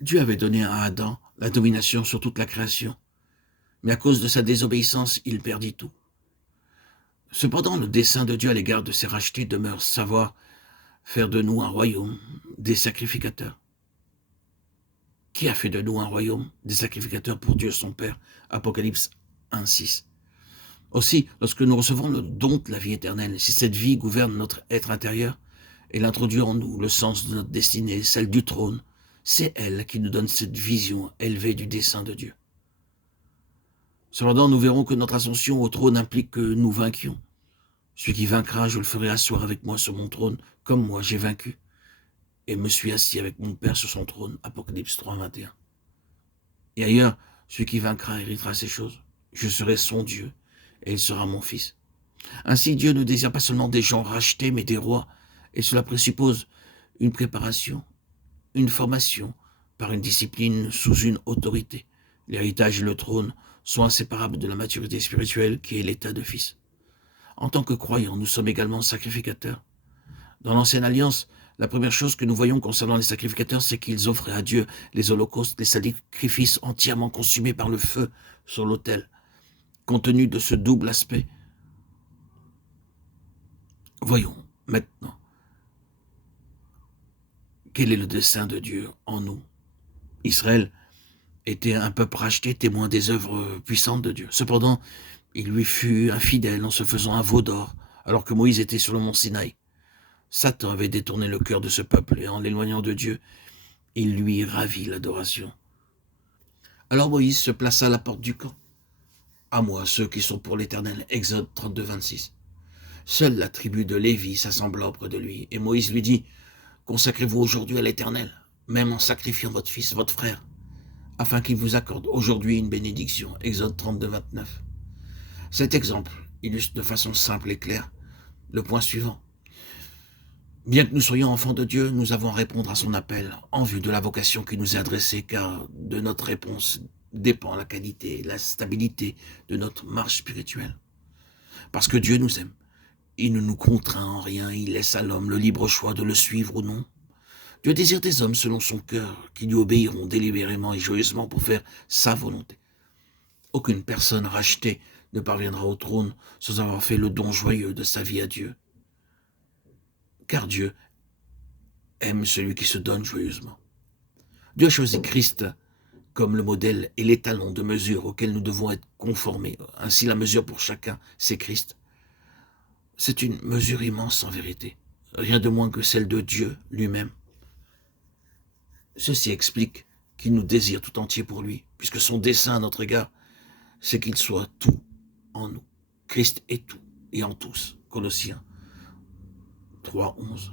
Dieu avait donné à Adam la domination sur toute la création, mais à cause de sa désobéissance, il perdit tout. Cependant, le dessein de Dieu à l'égard de ses rachetés demeure savoir faire de nous un royaume, des sacrificateurs. Qui a fait de nous un royaume, des sacrificateurs pour Dieu son Père? Apocalypse 1,6. Aussi, lorsque nous recevons le don de la vie éternelle, si cette vie gouverne notre être intérieur, elle introduit en nous le sens de notre destinée, celle du trône. C'est elle qui nous donne cette vision élevée du dessein de Dieu. Cependant, nous verrons que notre ascension au trône implique que nous vainquions. Celui qui vaincra, je le ferai asseoir avec moi sur mon trône, comme moi j'ai vaincu, et me suis assis avec mon Père sur son trône. Apocalypse 3, 21. Et ailleurs, celui qui vaincra héritera ces choses. Je serai son Dieu, et il sera mon fils. Ainsi, Dieu ne désire pas seulement des gens rachetés, mais des rois, et cela présuppose une préparation, une formation par une discipline sous une autorité. L'héritage et le trône sont inséparables de la maturité spirituelle qui est l'état de fils. En tant que croyants, nous sommes également sacrificateurs. Dans l'Ancienne Alliance, la première chose que nous voyons concernant les sacrificateurs, c'est qu'ils offraient à Dieu les holocaustes, les sacrifices entièrement consumés par le feu sur l'autel. Compte tenu de ce double aspect, voyons maintenant quel est le dessein de Dieu en nous. Israël était un peuple racheté, témoin des œuvres puissantes de Dieu. Cependant, il lui fut infidèle en se faisant un veau d'or, alors que Moïse était sur le mont Sinaï. Satan avait détourné le cœur de ce peuple, et en l'éloignant de Dieu, il lui ravit l'adoration. Alors Moïse se plaça à la porte du camp. À moi, ceux qui sont pour l'Éternel. Exode 32, 26. Seule la tribu de Lévi s'assembla auprès de lui, et Moïse lui dit, consacrez-vous aujourd'hui à l'Éternel, même en sacrifiant votre fils, votre frère, afin qu'il vous accorde aujourd'hui une bénédiction. Exode 32, 29. Cet exemple illustre de façon simple et claire le point suivant. Bien que nous soyons enfants de Dieu, nous avons à répondre à son appel en vue de la vocation qui nous est adressée, car de notre réponse dépend la qualité, la stabilité de notre marche spirituelle. Parce que Dieu nous aime, il ne nous contraint en rien, il laisse à l'homme le libre choix de le suivre ou non. Dieu désire des hommes selon son cœur, qui lui obéiront délibérément et joyeusement pour faire sa volonté. Aucune personne rachetée ne parviendra au trône sans avoir fait le don joyeux de sa vie à Dieu. Car Dieu aime celui qui se donne joyeusement. Dieu a choisi Christ comme le modèle et l'étalon de mesure auquel nous devons être conformés. Ainsi, la mesure pour chacun, c'est Christ. C'est une mesure immense en vérité, rien de moins que celle de Dieu lui-même. Ceci explique qu'il nous désire tout entier pour lui, puisque son dessein à notre égard, c'est qu'il soit tout en nous. Christ est tout et en tous. Colossiens 3, 11.